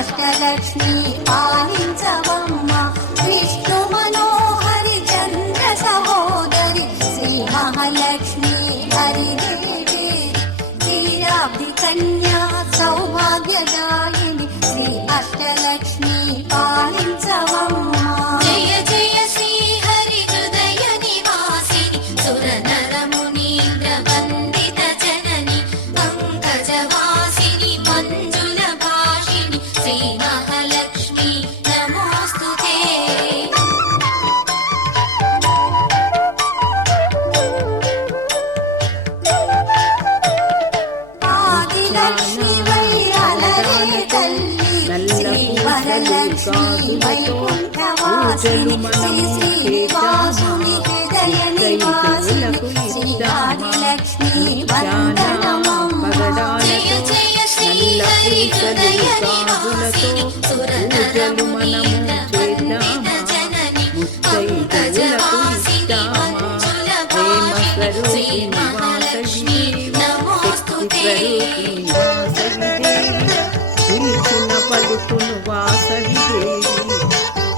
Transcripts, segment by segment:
అష్టలక్ష్మి పాలించవమ్మ విష్ణు మనోహరి చంద్ర సహోదరి శ్రీ మహాలక్ష్మి హరిదేవి క్షీరాబ్ది కన్యా సౌభాగ్యదాయిని శ్రీ అష్టలక్ష్మి పాలించవమ్మ జయ జయ శ్రీ హరి హృదయ నివాసిని సుర నర మునీంద్ర వందిత జనని పంకజవాసిని మంజుల భాషిని శ్రీ మహాలక్ష్మి నమోస్తుతే ఆదిలక్ష్మి వైరలరే తల్లి శ్రీ వరలక్ష్మి వైకుంఠవాసిని శ్రీ శ్రీనివాసుని హృదయ నివాసిని శ్రీ ఆదిలక్ష్మి వందనమమ్మ జయ జయ శ్రీ హరి హృదయ నివాసిని సుర నర మునీంద్ర వందిత జనని పంకజవాసిని మంజుల భాషిని శ్రీ మహాలక్ష్మి నమోస్తుతే పిలిచిన పలుకును వాసవి దేవి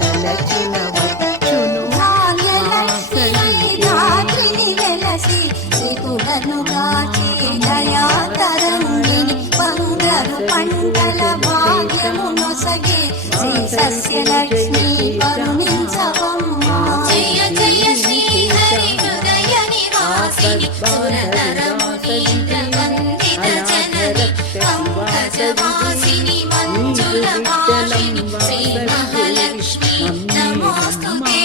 తలచిన వచ్చును రాత్రిని వెలసి శ్రీకుడను గాచి దయా తరంగిణి బంగారు పంటల భాగ్యము నొసగి శ్రీ సస్యలక్ష్మి కరుణించవమ్మ జయ జయ శ్రీ హరి హృదయ నివాసిని సుర నర మునీంద్ర వందిత జనని పంకజవాసిని మంజుల భాషిని శ్రీ మహాలక్ష్మి నమోస్తుతే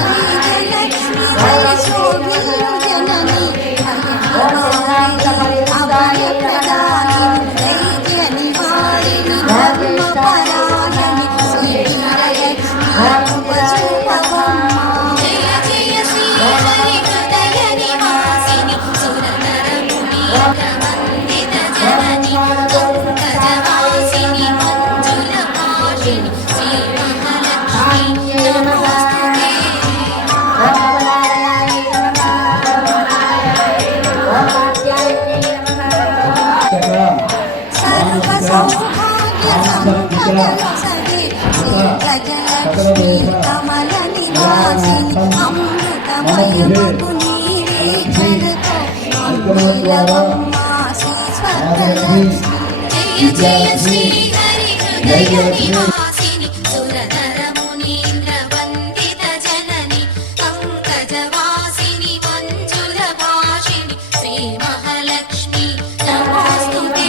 శ్రీలక్ష్మి హరిశోభిని జనని అభయ ప్రదాయిని ధైర్య నివారిణి ధర్మ పరాయణి శ్రీ వరలక్ష్మి ఉపచూపవమ్మ జయ జయ శ్రీ హరి హృదయ నివాసిని సుర నర మునీంద్ర వందిత జనని పంకజవాసిని మంజుల భాషిని శ్రీ మహాలక్ష్మి నమోస్తుతే సర్వ సౌభాగ్య సంపదల సగే శ్రీ గజలక్ష్మి కమల నివాసిని అమృతమయమగు నీరేఖలతో అమూల్యవమ్మ శ్రీ స్వర్గలక్ష్మి జయ జయ శ్రీ హరి హృదయ నివాసిని సుర నర మునీంద్ర వందిత జనని పంకజవాసిని మంజుల భాషిని శ్రీ మహాలక్ష్మి నమోస్తుతే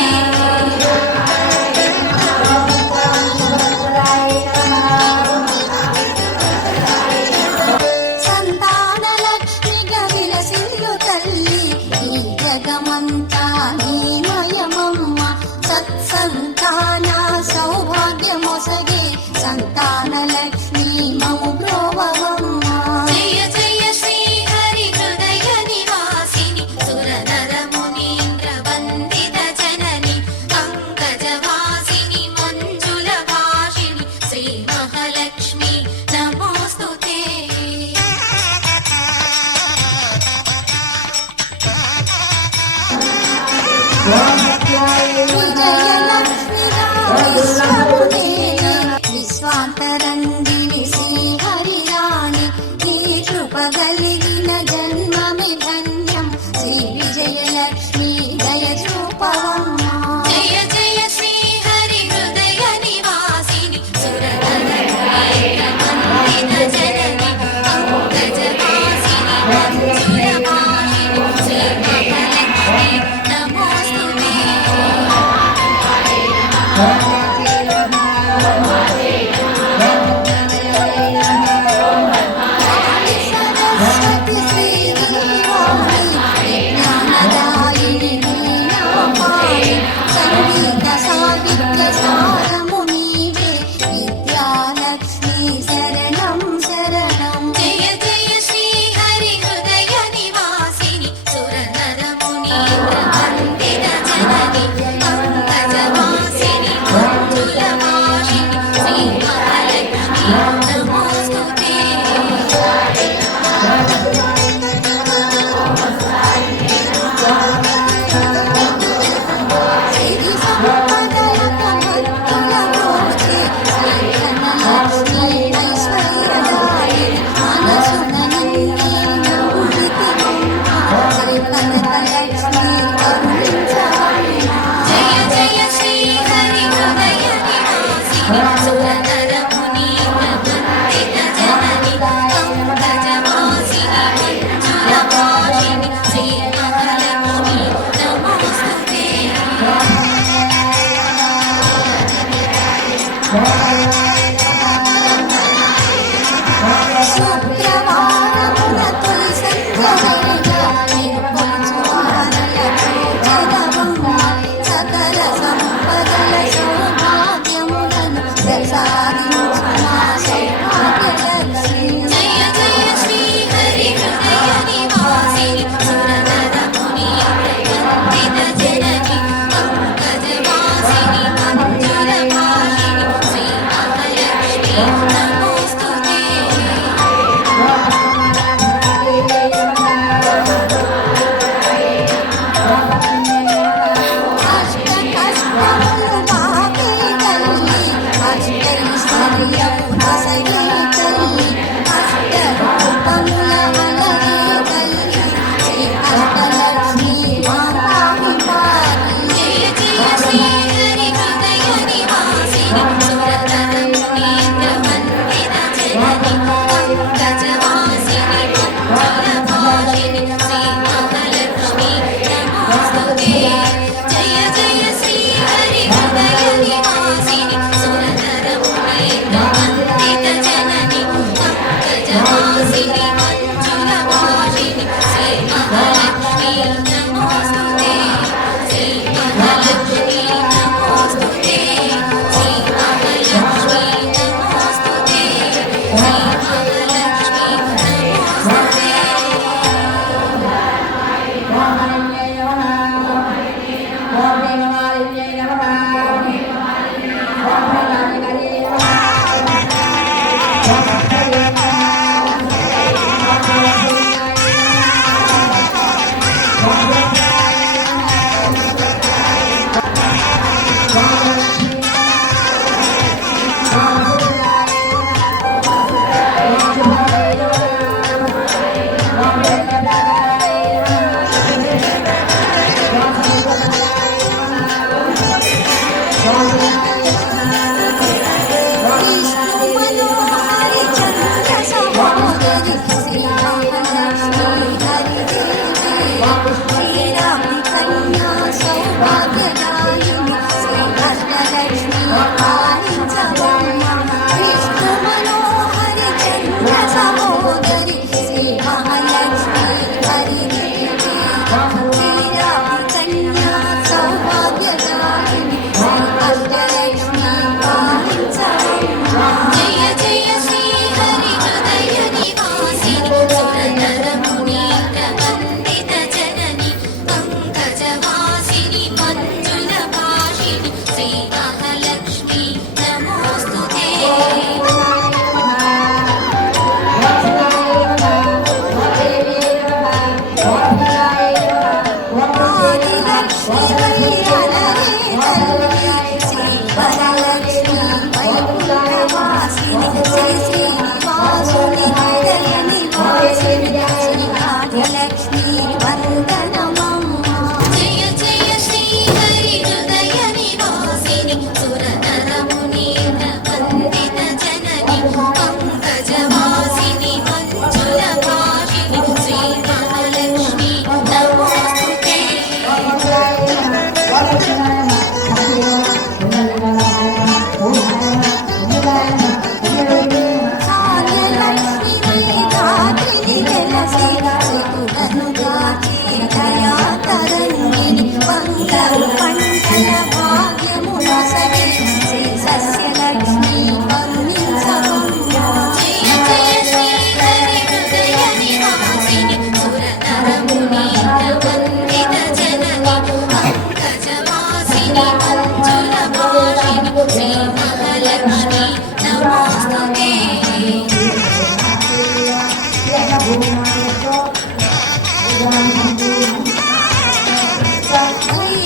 సంతానలక్ష్మిగా విలసిల్లు తల్లి ఈ జగమంతా నీమయమమ్మ సత్సంతాన సౌభాగ్యమొసగే సంతానలక్ష్మి మము బ్రోవమ్మ జయ జయ శ్రీ హరి హృదయ నివాసిని సుర నర మునీంద్ర వందిత జనని పంకజవాసిని మంజుల భాషిని శ్రీ మహాలక్ష్మి నమోస్తుతే విశ్వాంతరంగిణి శ్రీ హరిరాణి నీ కృప కలిగిన జన్మమి ధన్యం శ్రీ విజయలక్ష్మి దయ చూపవమ్మ జయ జయ శ్రీ హరి హృదయ నివాసిని సుర నర మునీంద్ర వందిత జనని పంకజవాసిని మంజుల భాషిని శ్రీ మహాలక్ష్మి నమోస్తుతే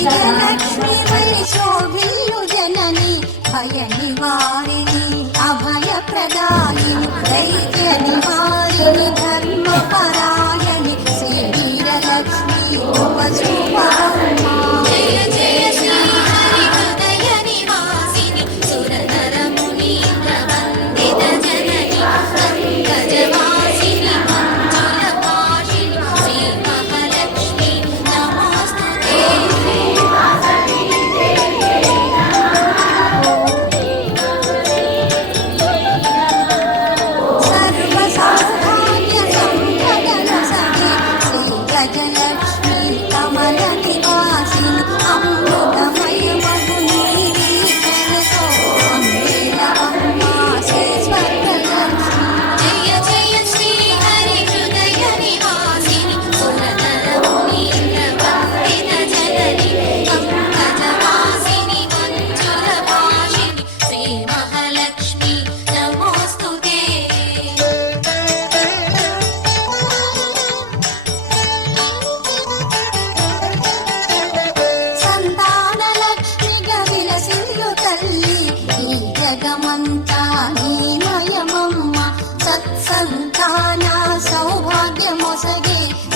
లక్ష్మీ వై శోభిల్లు జనని భయ నివారిణి అభయ ప్రదాయిని దైత్య నివారిణి ధర్మ పరాయణి శ్రీ వీరలక్ష్మి ఉపశుభరమ్మ జయ జయ శ్రీ హరి హృదయ నివాసిని సురనర మునీంద్ర వందిత జనని పంకజవాసిని మంజుల భాషిణి శ్రీ మహాలక్ష్మి నమోస్తుతే సర్వ సౌభాగ్య సంపదల సఖి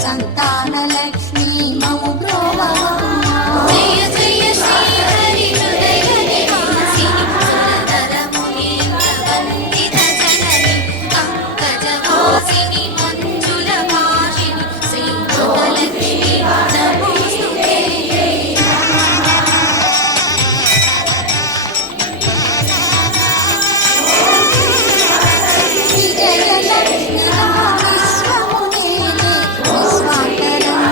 సంతానలక్ష్మీ మము బ్రోవమ్మ జయ జయ శ్రీ హరి హృదయ నివాసిని సురనర మునీంద్ర వందిత జనని పంకజవాసిని మంజుల భాషిని శ్రీ మహాలక్ష్మి నమోస్తుతే విజయలక్ష్మి విశ్వమునేనే విశ్వాంతరం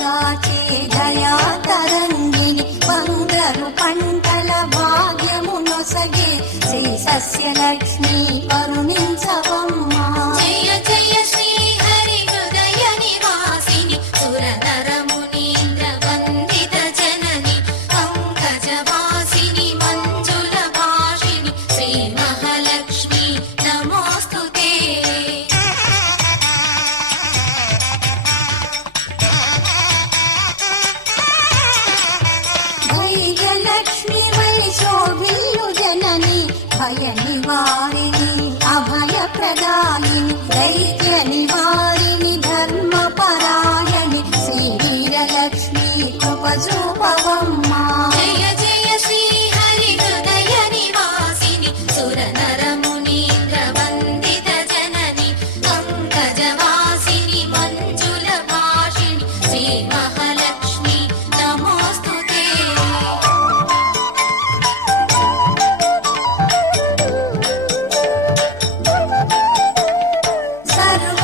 గాచే దయా తరంగిణి బంగారు పంటల భాగ్యమునొసగే శ్రీ సస్యలక్ష్మి కరుణించవమ్మా. జయ జయ శ్రీ హరి హృదయ నివాసిని సురనర మునీంద్ర వందిత జనని పంకజవాసిని మంజుల భాషిని శ్రీ మహాలక్ష్మి నమోస్తుతే. ధైర్యలక్ష్మి వై శోభిల్లు జనని భయ నివారిణి అభయ ప్రదాయిని దైత్య నివారిణి ధర్మ పరాయణి శ్రీ వీరలక్ష్మి కృప చూపవమ్మా. జయ జయ శ్రీ హరి హృదయ నివాసిని సురనర మునీంద్ర వందిత జనని పంకజవాసిని మంజుల భాషిని శ్రీ మహాలక్ష్మి నమోస్తుతే. సర్వ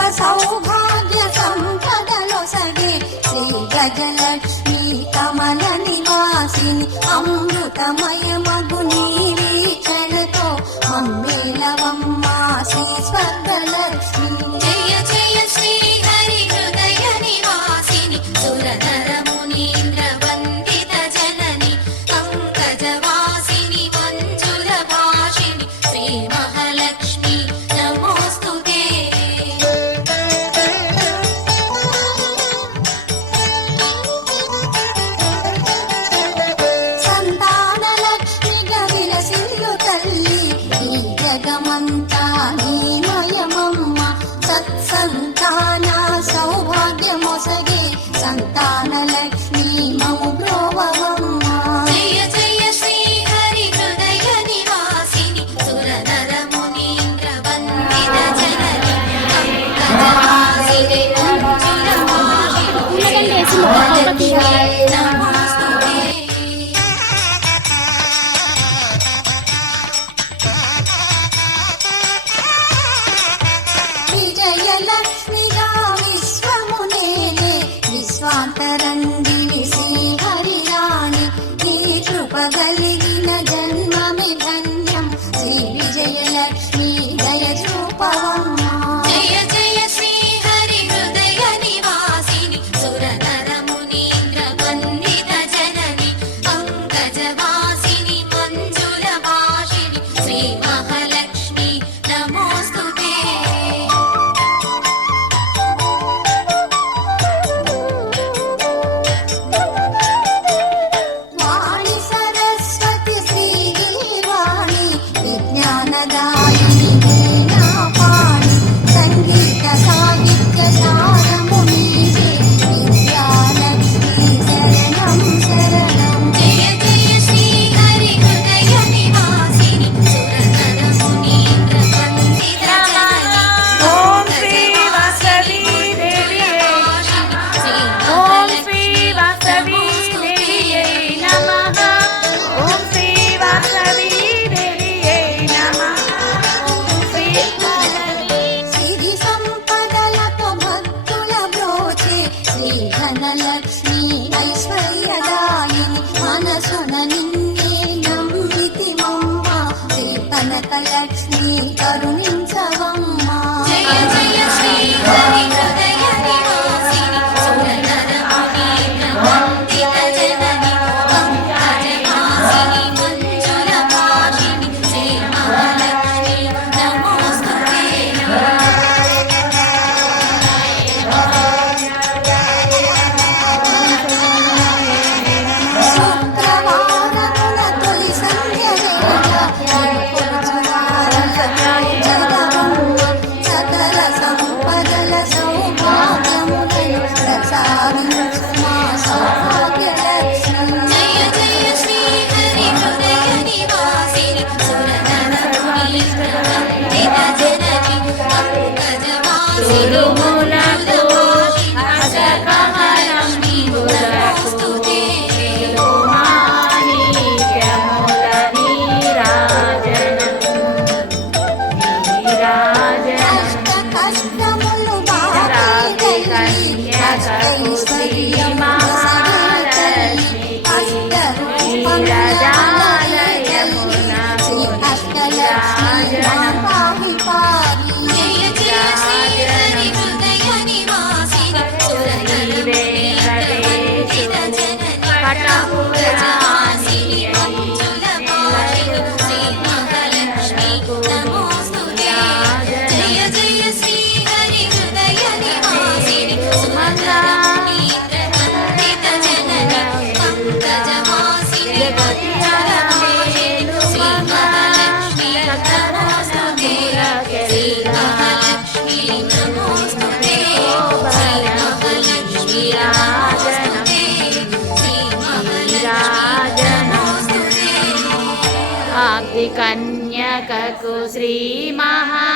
కనకకు శ్రీ మహాలక్ష్మికి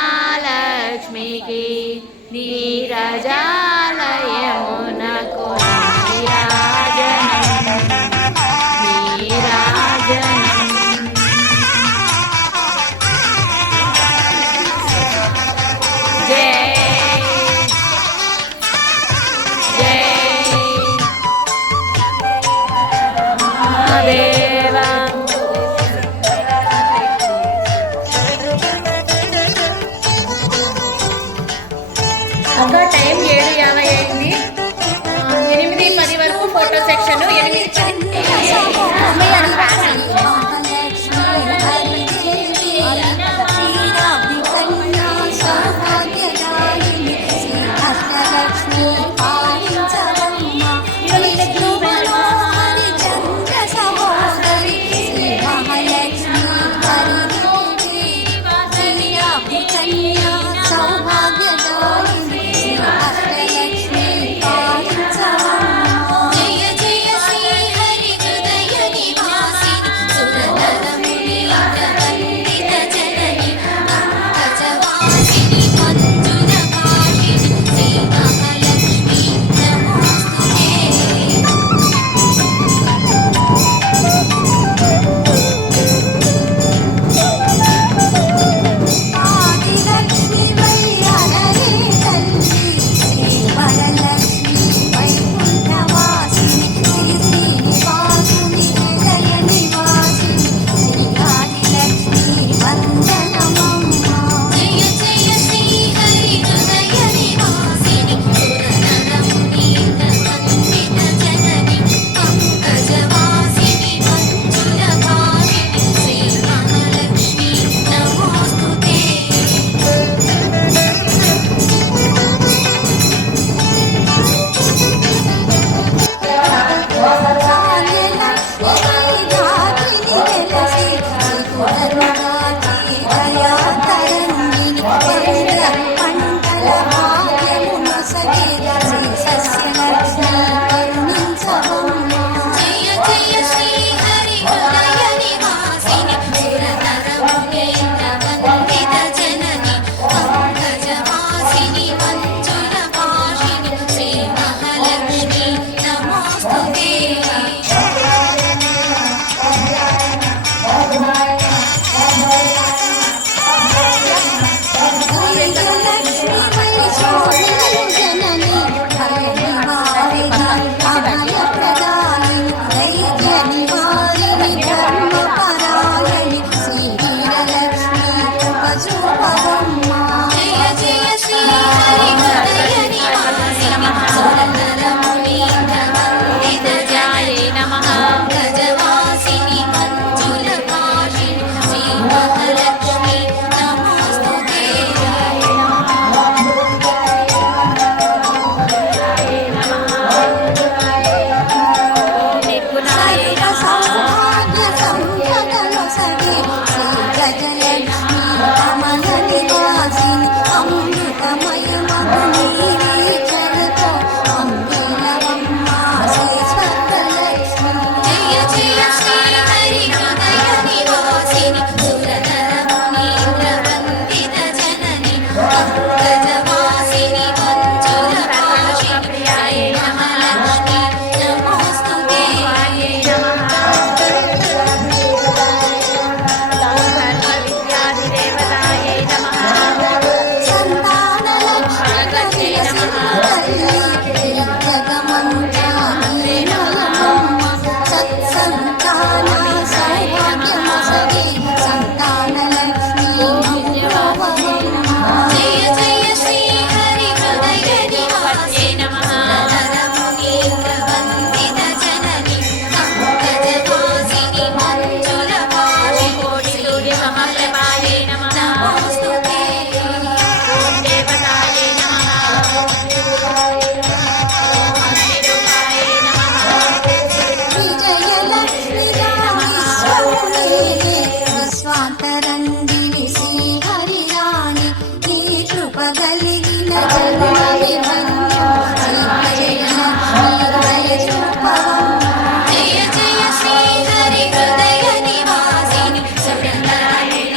నీరజాలయమునకు నీరాజనం నీరాజనం. జై జై మహాదేవ. ఇంకా టైం 7:50 అయింది. 8:10 వరకు ఫోటో సెక్షన్. จยจยశ్రీ హరి హృదయ నివాసిని సురనరముని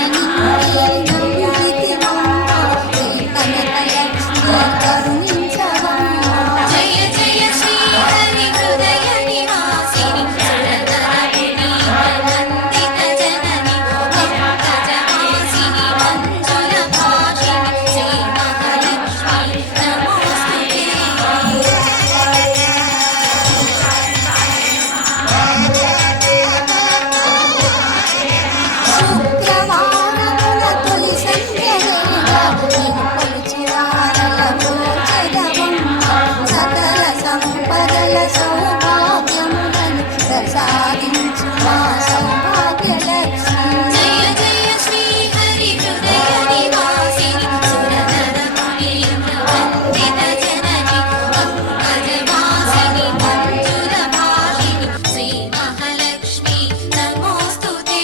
నిన్నే నమ్మితివమ్మ శ్రీ కనకలక్ష్మి కరుణించవమ్మ జయ జయ శ్రీ హరి హృదయ నివాసిని సురధరణి నందిత జనని పంకజవాసిని మంజుల భాషిని శ్రీ మహాలక్ష్మి నమోస్తుతే శుక్రవారమున తొలి సంధ్యవేళ నిన్ను కొలిచి వారల భోజనవమ్మ సకల సంపదల సౌభాగ్యములను ప్రసాదించు మా సౌభాగ్యలక్ష్మి జయ జయ శ్రీ హరి హృదయ నివాసిని సురధరణి నందిత జనని పంకజవాసిని మంజుల భాషిని శ్రీ మహాలక్ష్మి నమోస్తుతే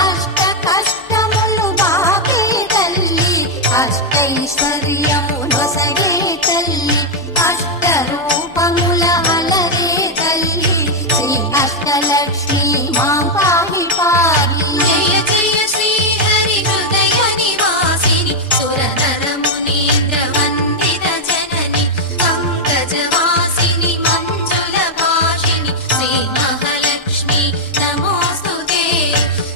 అష్ట కష్టములు బాపే తల్లి అష్టైశ్వర్యము నొసగే తల్లి అష్ట రూపముల అలరే తల్లి శ్రీ అష్టలక్ష్మి మా పాహి పాహి జయ జయ శ్రీ హరి హృదయ నివాసిని సురనరమునీంద్ర వందిత జనని పంకజవాసిని మంజుల భాషిని శ్రీ మహాలక్ష్మి నమోస్తుతే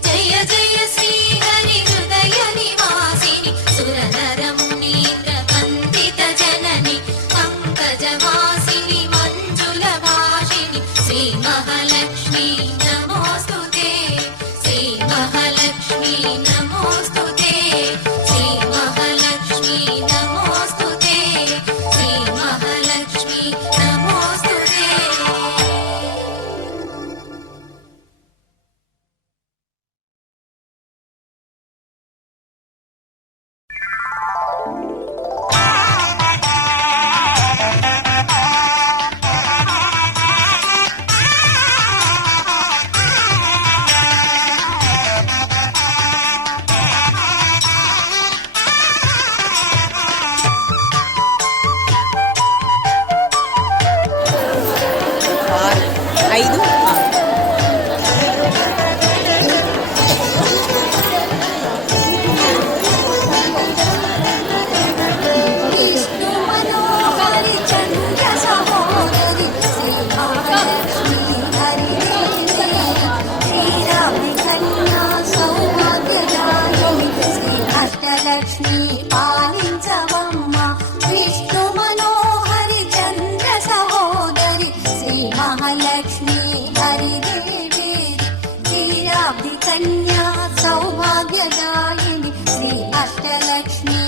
జయ జయ శ్రీ హరి హృదయ నివాసిని సురనరమునీంద్ర వందిత జనని పంకజవాసిని మంజుల భాషిని శ్రీ మహాలక్ష్మి నమోస్తుతే శ్రీ మహాలక్ష్మి నమోస్తుతే శ్రీ మహాలక్ష్మి నమోస్తుతే శ్రీ మహాలక్ష్మి నమోస్తుతే ఆరు ఐదు ఆరు విష్ణు మనోహరి చంద్ర సహోదరి శ్రీ మహాలక్ష్మి హరిదేవి శ్రీరామి కన్యా సౌభాగ్యదాయిని శ్రీ అష్టలక్ష్మి పాలించవమ్మ విష్ణు మనోహరి చంద్ర సహోదరి శ్రీ మహాలక్ష్మి హరిదేవి శ్రీరామి కన్యా సౌభాగ్యదాయిని శ్రీ అష్టలక్ష్మి